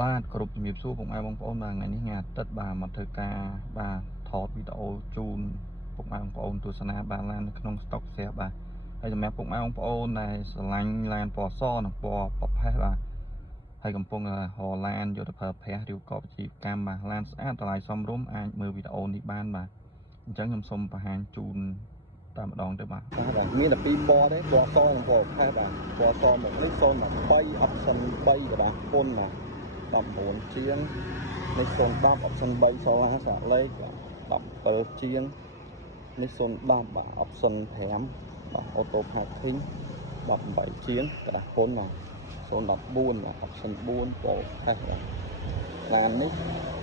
បាទគ្រប់ជំរាបសួរពុកម៉ែបងប្អូនបាទថ្ងៃនេះថ្ងៃអាទិត្យបាទមកធ្វើការបាទថតវីដេអូជូនពុកម៉ែបងប្អូនទស្សនាបាទឡាននៅក្នុងស្តុកផ្ទះបាទហើយសម្រាប់ពុកម៉ែបងប្អូនដែលស្រឡាញ់ឡានពណ៌សនិងពណ៌ប្រផេះបាទហើយកំពុងហៅឡានយកទៅប្រើប្រាស់ឬក៏វិធីកម្មបាទឡានស្អាតតម្លៃសមរម្យអាចមើលវីដេអូនេះបានបាទអញ្ចឹងខ្ញុំសូមបង្ហាញជូនតែម្ដងទៅបាទមានតែពីរពណ៌ទេពណ៌សនិងពណ៌ប្រផេះបាទពណ៌សមកនេះ013 option 3កដាស់ពុនបាទ19ជាងនេះ010 option 3សូឡាសាក់លេខ17ជាងនេះ010បាទ option 5បាទ auto parking 18ជាងកដាស់ពុនបាទ014បាទ option 4ពណ៌ផេះបាទឡាននេះ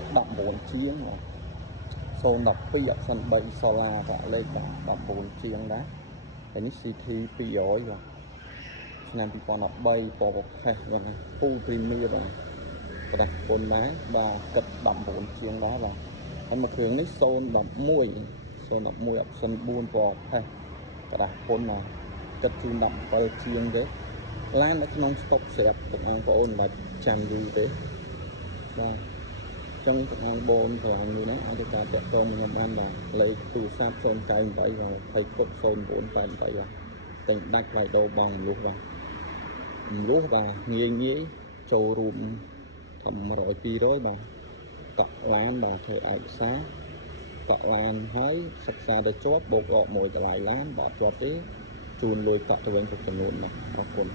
19ជាងបាទ012 option 3សូឡាសាក់លេខបាទ19ជាងដែរហើយនេះ CT 200បាទឆ្នាំ2013ពណ៌ផេះយ៉ាងណា full premium បាទកដាស់ពុនដែរបាទគិត19ជាងដែរបាទហើយមួយគ្រឿងនេះ011 option 4ពណ៌ផេះកដាស់ពុនបាទគិតជូន17ជាងទេឡាននៅក្នុងស្តុកស្រាប់បងប្អូនមិនចាំយូរទេបាទចឹងបងប្អូនឆ្លាញ់នេះណាអាចទៅការតាក់ទងខ្ញុំបានបាទលេខទូរស័ព្ទ098បាទ20គុត0988បាទតែងដាច់ផ្លៃដូរបងមលុះបាទមលុះបាទងាយចូលរួមធំ100 200បាទកក់ឡានបាទធ្វើឯកសារកក់ឡានហើយសិក្សាទៅជាប់បូកអកមួយតម្លៃឡានបាទជាប់ទេជូនលុយកក់ទៅវិញគ្រប់ចំនួនបាទអរគុណ